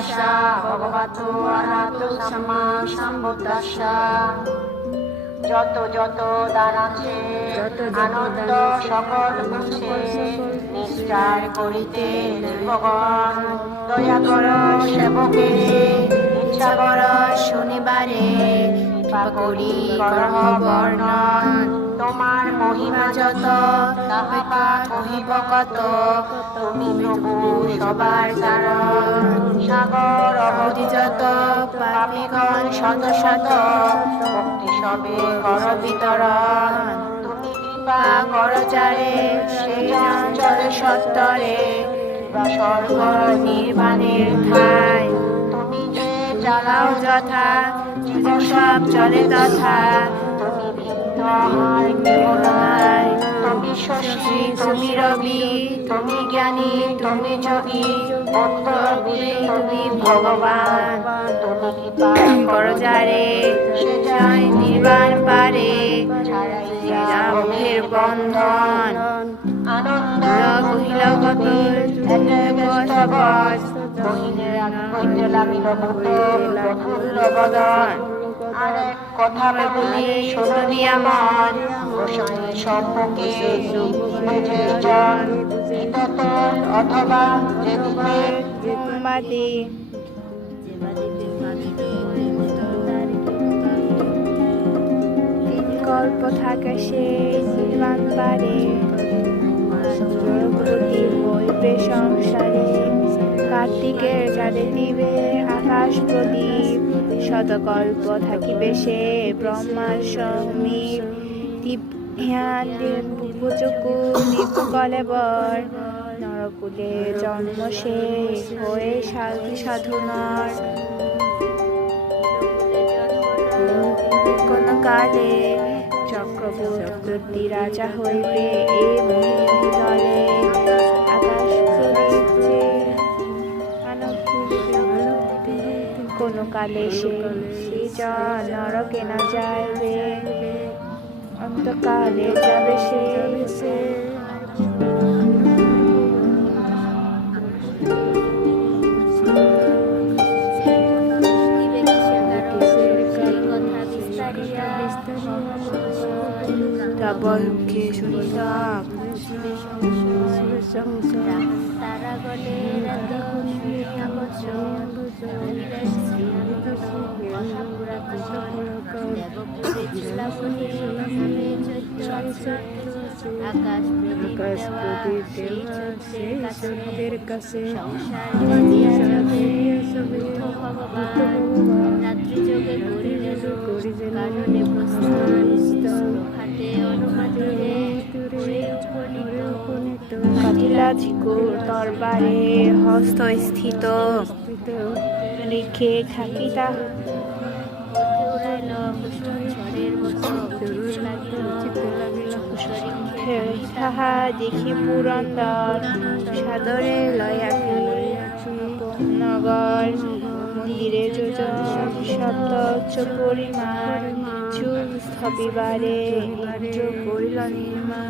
তাস্যা ভগবতো অরহতো সাম্মা সম্বুদ্ধাস্যা। যত যত দান আছে আনন্দ সকল বুঝে, নিষ্ঠার করিতে ভগবান দয়া কর সেবকে। ইচ্ছা কর শনিবারে কৃপা করি করহ বর্ণন। তোমার মহিমা যত তাহা কহিব কত, তুমি প্রভু সবার কারণ। সাগর অবধি যত পাপিগণ শত শত, ভক্তি সবে কর বিতরণ। তুমি কৃপা কর যারে সে চঞ্চলে সত্তরে, বা স্বর্গ নির্বাণের ঠাই। তুমি যে চালাও যথা জীব সব চলে তথা, তুমি ভিন্ন আর কেহ নাই। তুমি শশী তুমি রবি তুমি জ্ঞানী তুমি যোগী, অন্তর্বীরে তুমি ভগবান। তুমি কৃপা কর যারে সে যায় নির্বাণ পারে, ছাড়াইয়া মোহের বন্ধন। আনন্দ কহিল কত কহিতে লাগিল প্রফুল্ল বদন। আরেক কথা বলি শুনি আমার, গোসাই সম্মুখে বুঝে জন। ইততন অথবা যেদিকে বাদে কল্প থাকে সে নির্বাণ পারে, হইবে সংসারে। কার্তিকের চাঁদে দিবে আকাশ প্রদীপ, শতকল্প থাকিবে সে ব্রহ্মার সমীপ। বুঝুকু নিপকলেবর, নরকুলে জন্ম সে হয়ে সাধু নর। কোন কালে চক্রবর্তী রাজা হইবে এ মহিতলে। আকাশ কোন কালে সে নরকে না যাইবে, অন্তকালে যাবে সে। বলকে শুনিতা তারা গলে আকাশ প্রদীপের কাছে রাত্রি যোগে কারণে কাটিলা ঝিকুর দরবারে হস্ত স্থিত, রেখে থাকিতা তাহা দেখি পুরন্দর সাদরে লয়া নগর। মন্দিরে যোজন শব্দ পরিমাণ, চুপ স্থবিবারে ইন্দ্র করিল নির্মাণ।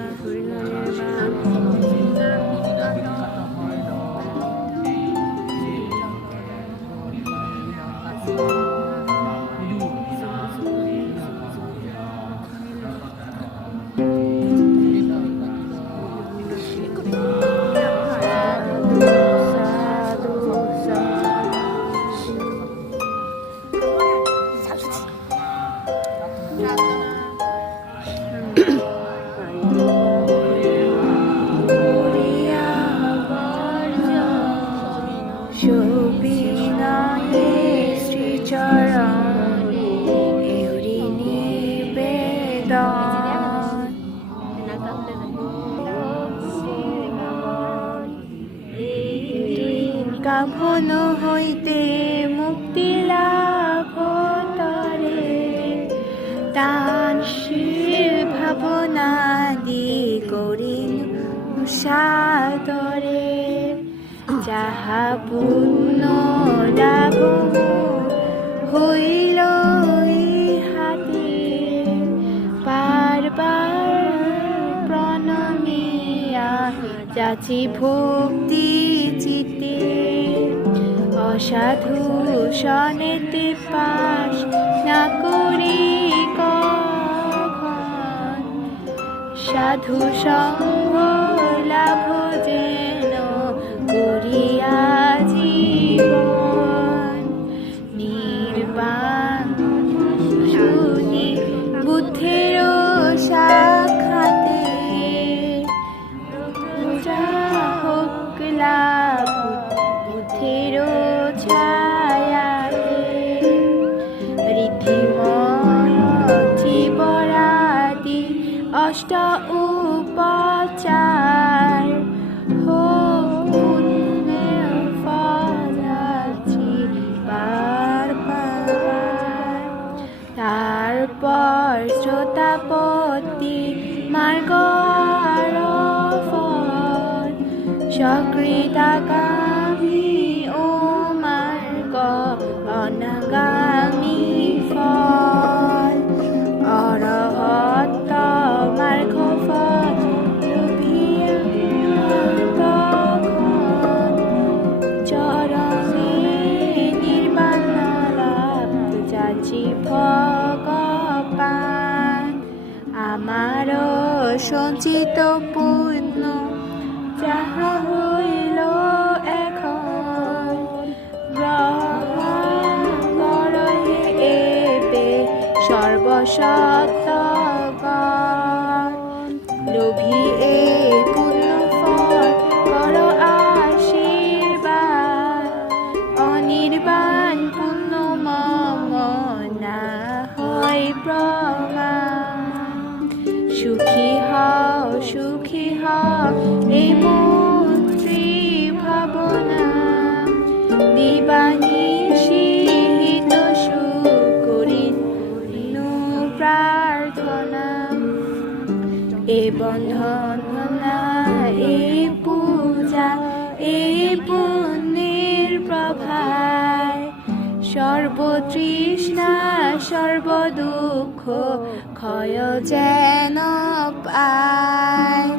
কামন হইতে মুক্তি লাভ তরে, তান শির ভাবনা দি করিল সাদরে। যাহা পুণ্য লাভ হইল ইহাতে, বারবার প্রণমিয়া যাচি ভক্তি চিতে। অসাধু সনেতে পাশ না করি কখন, সাধু সঙ্গ লাভ যেন করিয়া জীবন। নির্বাণ শুনি বুদ্ধের সাক্ষাতে, হোক লাভ বুদ্ধের ছায়াতে। ঋদ্ধিময় জীবরাদি অষ্ট উপচার, হোক পুণ্যের ফলাচি বার বার। তারপর শ্রোতাপতি মার্গ ফল, সকৃতাগামী ও মার্গ অনাগামী ফল। অরহত মার্গ ফল লভিয়া তখন, চরমে নির্বাণ লাভ যাচি ভগবান। আমার সঞ্চিত পুণ্য যাহা হইল এখন, গ্রহণ করহে এবে সর্বসত্ত্বগণ। লোভী এ পুণ্য ফল কর আশীর্বাদ, অনির্বাণ পুণ্য মম না হয় প্রমাণ। সুখী হও এই মৈত্রী ভাবনা, দিবানিশি হিত সুখ করিনু প্রার্থনা। এ বন্ধনা এ পূজা এ পুণ্যের প্রভায়, সর্বতৃষ্ণা সর্বদুঃখ ক্ষয় যেন পায়।